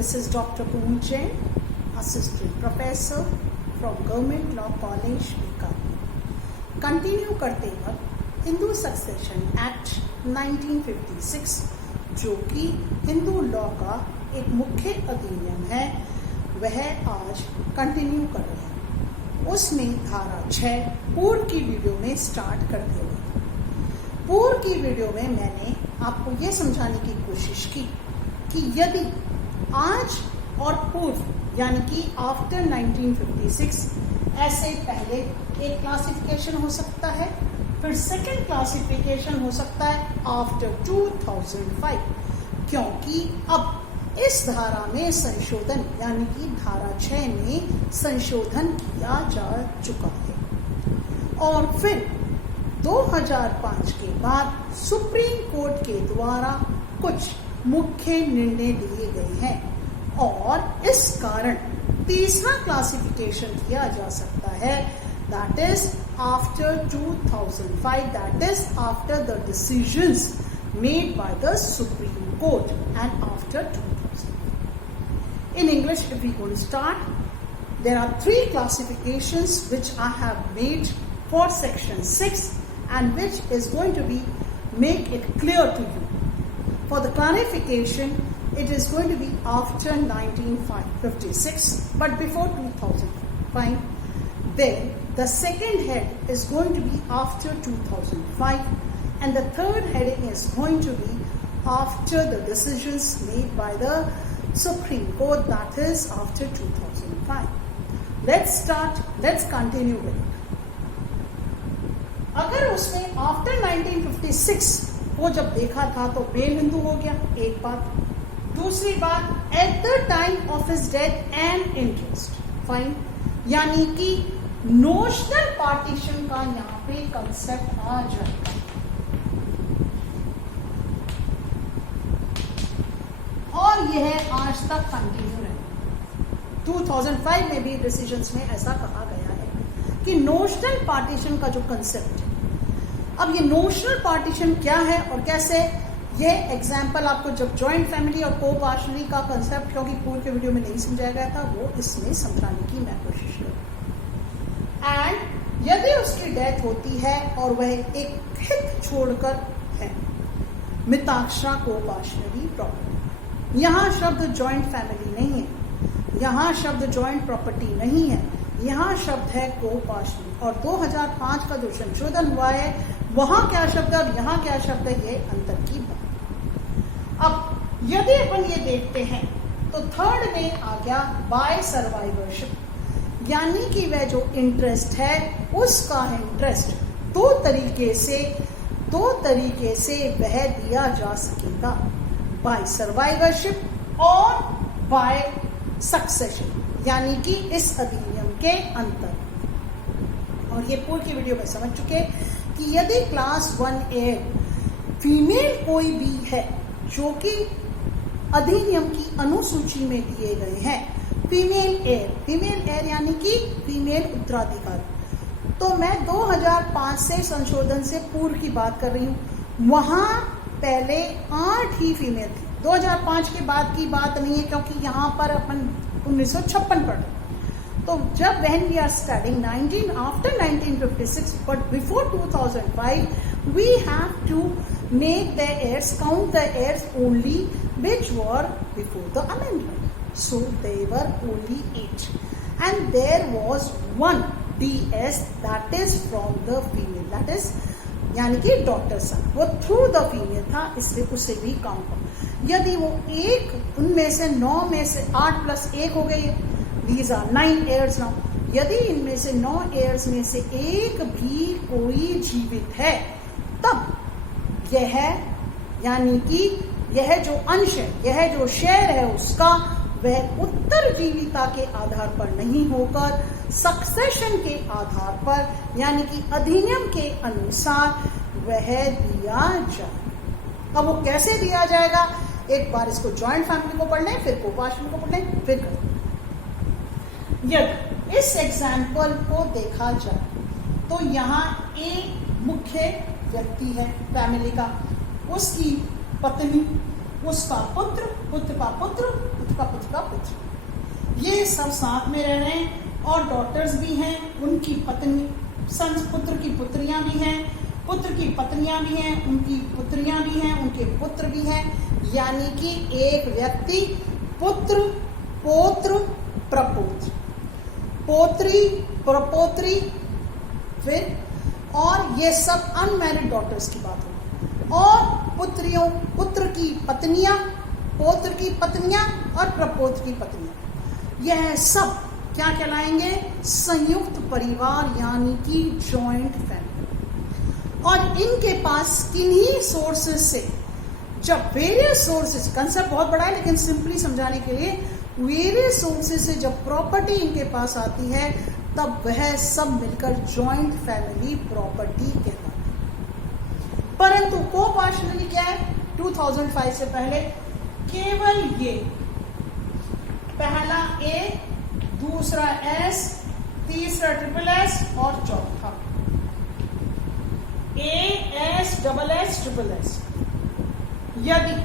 This is Dr. Poon Jain, Assistant Professor from Government Law College, Bikaner. Continue करते वक्त Hindu succession act 1956 जो कि Hindu law का एक मुख्य अधिनियम है, वह आज कंटिन्यू कर रहे हैं. उसमें धारा 6 पूर्व की वीडियो में स्टार्ट करते हुए, पूर्व की वीडियो में मैंने आपको ये समझाने की कोशिश की कि यदि आज और पूर्व यानी कि आफ्टर 1956 ऐसे पहले एक क्लासिफिकेशन हो सकता है, फिर सेकंड क्लासिफिकेशन हो सकता है आफ्टर 2005, क्योंकि अब इस धारा में संशोधन यानी कि धारा 6 में संशोधन किया जा चुका है. और फिर 2005 के बाद सुप्रीम कोर्ट के द्वारा कुछ मुख्य निर्णय लिए गए हैं और इस कारण तीसरा क्लासिफिकेशन किया जा सकता है, that is after 2005, that is after the decisions made by the supreme court and after 2000. In English, if we go to start, there are 3 classifications which I have made for section 6 and which is going to be make it clear to you. For the clarification, it is going to be after 1956, but before 2005. Then the second head is going to be after 2005, and the third heading is going to be after the decisions made by the Supreme Court, that is after 2005. Let's continue with it. अगर उसने after 1956 को जब देखा था तो mail Hindu हो गया, एक बात. दूसरी बात, eight the time of his death and interest, fine, यानी कि नोशनल पार्टीशन का यहां पे कंसेप्ट आ जाएगा. और यह आज तक कंटिन्यू है. 2005 में भी डिसीजंस में ऐसा कहा गया है कि नोशनल पार्टीशन का जो कंसेप्ट है. अब ये नोशनल पार्टीशन क्या है और कैसे, ये एग्जाम्पल आपको जब जॉइंट फैमिली और को पार्शनली का कंसेप्ट, क्योंकि पूर्व के वीडियो में नहीं समझाया गया था, वो इसमें समझाने की मैं कोशिश करूँ. एंड यदि उसकी डेथ होती है और वह एक हित छोड़कर है, मिताक्षरा को पार्शनली प्रॉपर्टी, यहाँ शब्द जॉइंट फैमिली नहीं है, यहाँ शब्द जॉइंट प्रॉपर्टी नहीं है, यहाँ शब्द है को पार्शनली. और 2005 का जो संशोधन हुआ है वहां क्या शब्द है और यहाँ क्या शब्द है, ये अंतर की बात. अब यदि अपन ये देखते हैं तो थर्ड में आ गया बाय सर्वाइवरशिप, यानी कि वह जो इंटरेस्ट है उसका इंटरेस्ट दो तरीके से वह दिया जा सकेगा, बाय सर्वाइवरशिप और बाय सक्सेशन, यानी कि इस अधिनियम के अंतर. और ये पूर्व की वीडियो में समझ चुके कि यदि क्लास 1 एयर फीमेल कोई भी है जो कि अधिनियम की अनुसूची में दिए गए हैं, फीमेल एयर यानी कि फीमेल उत्तराधिकारी, तो मैं 2005 से संशोधन से पूर्व की बात कर रही हूँ. वहां पहले 8 ही फीमेल थी. 2005 के बाद की बात नहीं है, क्योंकि यहाँ पर अपन 1956 पढ़ रहे. तो जब when we are studying after 1956 but before 2005, we have to make the heirs, count the heirs only which were before the amendment. So they were only 8, and there was one DS, that is from the female, that is यानी कि daughter सन, वो through the female था, इसलिए उसे भी count. यदि वो एक उनमें से 9 में से 8 + 1 हो गई, these are 9 heirs now. यदि इनमें से 9 heirs में से एक भी कोई जीवित है, तब यह यानी कि यह जो अंश है, यह जो शेयर है उसका, वह उत्तरजीविता के आधार पर नहीं होकर सक्सेशन के आधार पर, यानी कि अधिनियम के अनुसार वह दिया जाए. अब वो कैसे दिया जाएगा, एक बार इसको जॉइंट फैमिली को पढ़ लें, फिर को पार्शनल को पढ़ लें, फिर करें. यदि इस एग्जाम्पल को देखा जाए तो यहाँ एक मुख्य व्यक्ति है फैमिली का, उसकी पत्नी उसका पुत्र, पुत्र का पुत्र, पुत्र का पुत्र का पुत्र, ये सब साथ में रह रहे हैं। और डॉटर्स भी हैं, उनकी पत्नी, सन्स, पुत्र की पुत्रियां भी हैं, पुत्र की पत्नियां भी हैं, उनकी पुत्रियां भी हैं, उनके पुत्र भी हैं। यानी कि एक व्यक्ति पुत्र, पौत्र, प्रपौत्र, पौत्री, प्रपौत्री, फिर और ये सब अनमैरिड डॉटर्स की बात हो, और पुत्रियों, पुत्र की पत्नियां, पौत्र की पत्नियां और प्रपौत्र की पत्नियां, यह सब क्या कहलाएंगे? संयुक्त परिवार, यानी कि जॉइंट फैमिली। और इनके पास किन्हीं सोर्सेस से, जब वेरियस सोर्सेस, कंसेप्ट बहुत बड़ा है लेकिन सिंपली समझाने के लिए, वेरियस सोर्सेस से जब प्रॉपर्टी इनके पास आती है तब वह सब मिलकर जॉइंट फैमिली प्रॉपर्टी कहलाती है। परंतु को-पार्शनली क्या है? 2005 से पहले केवल ये पहला ए, दूसरा एस, तीसरा ट्रिपल एस और चौथा A, S, double S, triple S. यदि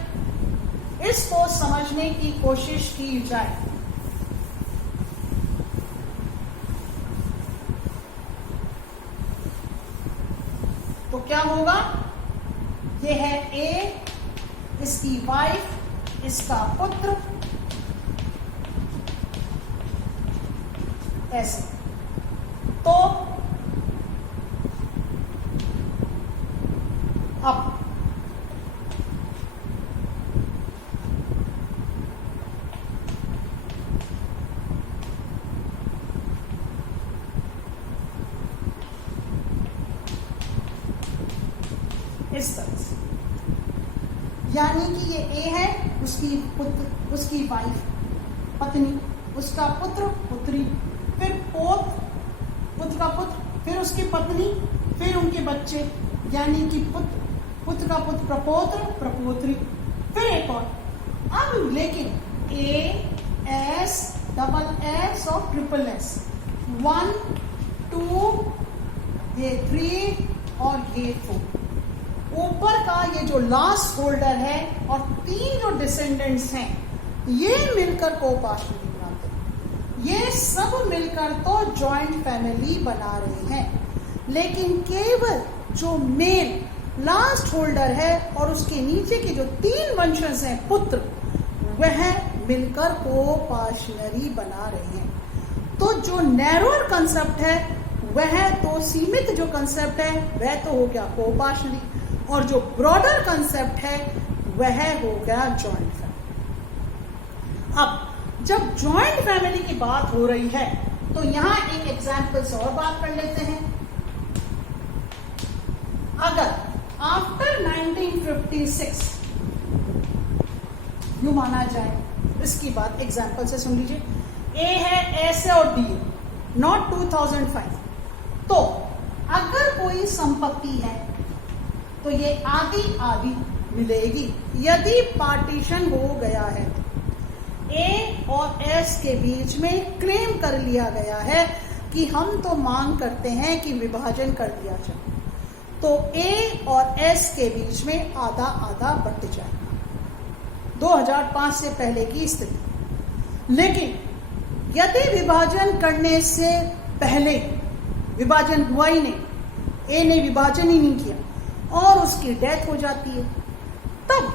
इसको समझने की कोशिश की जाए तो क्या होगा? ये है ए, इसकी वाइफ, इसका पुत्र, ऐसे। तो अब इस तरह से, यानी कि ये ए है, उसकी पुत्र, उसकी वाइफ, पत्नी, उसका पुत्र, पुत्री, फिर पौत्र, पुत्र का पुत्र, फिर उसकी पत्नी, फिर उनके बच्चे, यानी कि पुत्र, पुत्र का पुत्र, प्रपौत्र, प्रपौत्री, फिर एक और। अब लेकिन ए, एस, डबल एस और ट्रिपल एस, 1, 2, ये 3 और ये 4, ऊपर का ये जो लास्ट होल्डर है और 3 जो डिसेंडेंट्स हैं, ये मिलकर को-पार्शनली बनाते हैं। ये सब मिलकर तो जॉइंट फैमिली बना रहे हैं, लेकिन केवल जो मेन लास्ट होल्डर है और उसके नीचे के जो 3 वंशज हैं, पुत्र, वह मिलकर को-पार्शनली बना रहे हैं। तो जो नैरोर कंसेप्ट है, वह तो सीमित जो कंसेप्ट है वह तो हो गया को-पार्शनली, और जो ब्रॉडर कंसेप्ट है वह हो गया जॉइंट फैमिली। अब जब जॉइंट फैमिली की बात हो रही है तो यहां एक एग्जाम्पल से और बात कर लेते हैं। अगर आफ्टर 1956 यू माना जाए, इसकी बात एग्जाम्पल से सुन लीजिए, ए है, एस है और डी है, नॉट 2005। तो अगर कोई संपत्ति है तो ये आधी आधी मिलेगी। यदि पार्टीशन हो गया है, ए और एस के बीच में क्लेम कर लिया गया है कि हम तो मांग करते हैं कि विभाजन कर दिया जाए, तो ए और एस के बीच में आधा आधा बंट जाएगा। 2005 से पहले की स्थिति। लेकिन यदि विभाजन करने से पहले विभाजन हुआ ही नहीं, ए ने विभाजन ही नहीं किया और उसकी डेथ हो जाती है, तब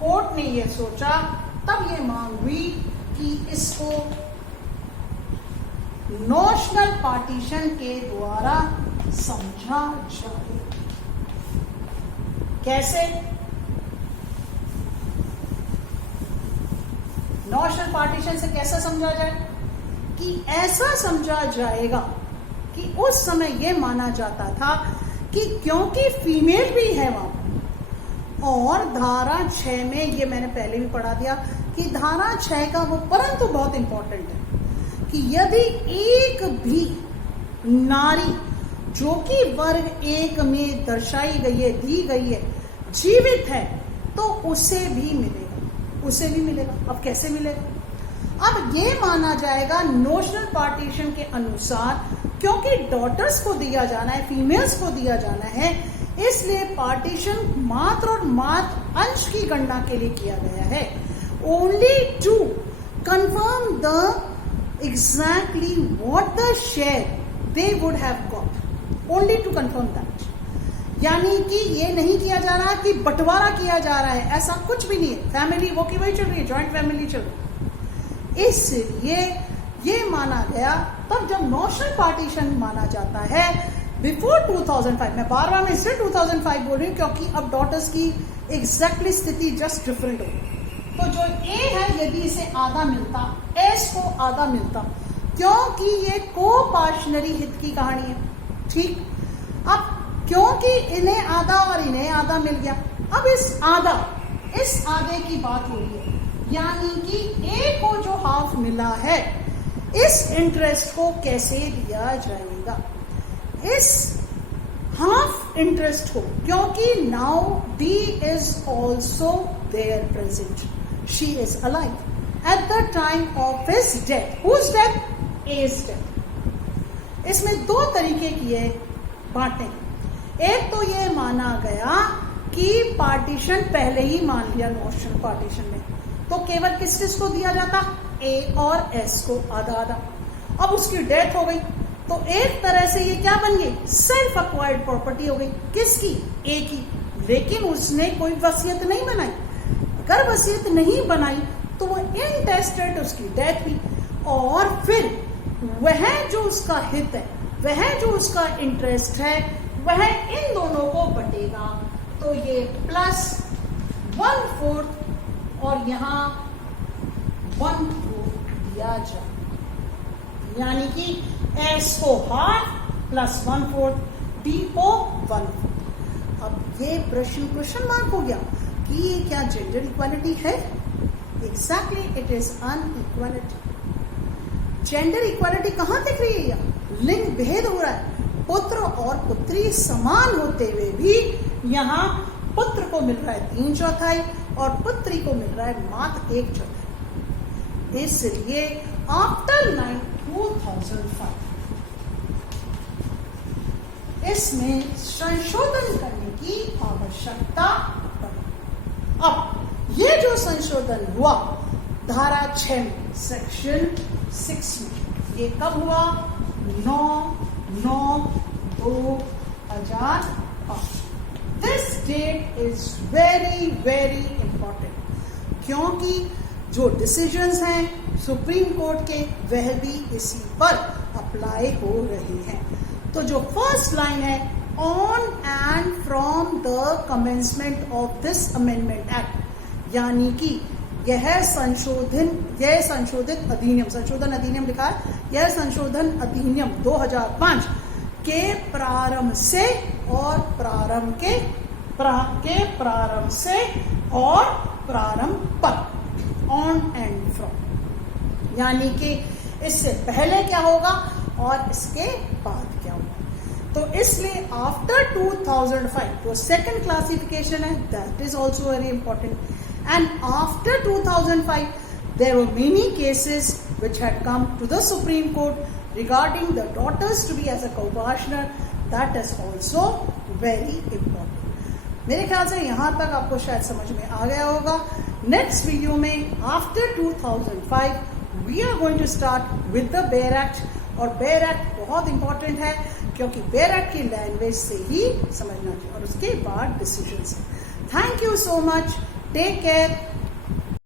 कोर्ट ने यह सोचा, तब ये मांग हुई कि इसको नोशनल पार्टीशन के द्वारा समझा जाए। कैसे? नोशनल पार्टीशन से कैसे समझा जाए? कि ऐसा समझा जाएगा कि उस समय यह माना जाता था कि क्योंकि फीमेल भी है वहां, और धारा 6 में, ये मैंने पहले भी पढ़ा दिया कि धारा 6 का वो परंतु बहुत इंपॉर्टेंट है कि यदि एक भी नारी जो कि वर्ग 1 में दर्शाई गई है, दी गई है, जीवित है, तो उसे भी मिलेगा, उसे भी मिलेगा। अब कैसे मिलेगा? अब ये माना जाएगा नोशनल पार्टीशन के अनुसार, क्योंकि डॉटर्स को दिया जाना है, फीमेल्स को दिया जाना है, इसलिए पार्टीशन मात्र और मात्र अंश की गणना के लिए किया गया है, only to confirm the exactly what the share they would have got, only to confirm that. यानी कि ये नहीं किया जा रहा कि बंटवारा किया जा रहा है, ऐसा कुछ भी नहीं है। फैमिली वो की वही चल रही है, ज्वाइंट फैमिली चल रही है। इसलिए ये माना गया तब जब नॉशनल पार्टीशन माना जाता है बिफोर 2005। मैं बार बार में इसलिए 2005 बोल रही हूँ क्योंकि अब डॉटर्स की एग्जैक्टली स्थिति जस्ट डिफरेंट हो। तो जो ए है यदि इसे आधा मिलता, एस को आधा मिलता, क्योंकि ये को पार्शनरी हित की कहानी है, ठीक। अब क्योंकि इन्हें आधा और इन्हें आधा मिल गया, अब इस आधे की बात हो रही है, यानी कि ए को जो हाफ मिला है इस इंटरेस्ट को कैसे दिया जाएगा, इस हाफ इंटरेस्ट को, क्योंकि now D is also there present, she is alive at the time of his death. Whose death? As death. इसमें दो तरीके किए बांटे। एक तो ये माना गया कि पार्टीशन पहले ही मान लिया नॉशनल पार्टीशन में, तो केवल किस को दिया जाता, ए और एस को आधा आधा। अब उसकी डेथ हो गई तो एक तरह से ये क्या बन गई, सेल्फ अक्वायर्ड प्रॉपर्टी हो गई। किसकी? ए की। लेकिन उसने कोई वसीयत नहीं बनाई। अगर वसीयत नहीं बनाई तो वो इनटेस्टेड, उसकी डेथ हुई, और फिर वह जो उसका हित है, वह जो उसका इंटरेस्ट है, वह इन दोनों को बटेगा। तो ये +1/4 और यहां 1/4 दिया जाए, यानी कि एस को हाफ +1/4, डी को 1/4। अब ये प्रश्न क्वेश्चन मार्क हो गया कि ये क्या जेंडर इक्वालिटी है? Exactly, it is inequality. Gender equality कहां दिख रही है? लिंग भेद हो रहा है। पुत्र और पुत्री समान होते हुए भी यहाँ पुत्र को मिल रहा है 3/4 और पुत्री को मिल रहा है मात्र 1/4। इसलिए आफ्टर 2005 इसमें संशोधन करने की आवश्यकता पड़ी। अब ये जो संशोधन हुआ धारा 6 में, सेक्शन 6 में, ये कब हुआ? 9/9/2005। This date is very very important, क्योंकि जो डिसीजंस हैं सुप्रीम कोर्ट के वह भी इसी पर अप्लाई हो रहे हैं। तो जो फर्स्ट लाइन है, on and from the commencement of this amendment act, यानी कि यह संशोधित अधिनियम, संशोधन अधिनियम लिखा है, यह संशोधन अधिनियम 2005 के प्रारंभ से और प्रारंभ से और प्रारंभ पर, ऑन एंड फ्रॉम, यानी कि इससे पहले क्या होगा और इसके बाद क्या होगा। तो इसलिए आफ्टर 2005 जो सेकंड क्लासिफिकेशन है, that is also very important. And after 2005, there were many cases which had come to the Supreme Court regarding the daughters to be as a co-partner. That is also very important. मेरे ख्याल से यहाँ तक आपको शायद समझ में आ गया होगा। नेक्स्ट वीडियो में after 2005 we are going to start with the bare act. और बेयर एक्ट बहुत इंपॉर्टेंट है क्योंकि बेयर एक्ट की लैंग्वेज से ही समझना चाहिए और उसके बाद decision. Thank you so much. Take care.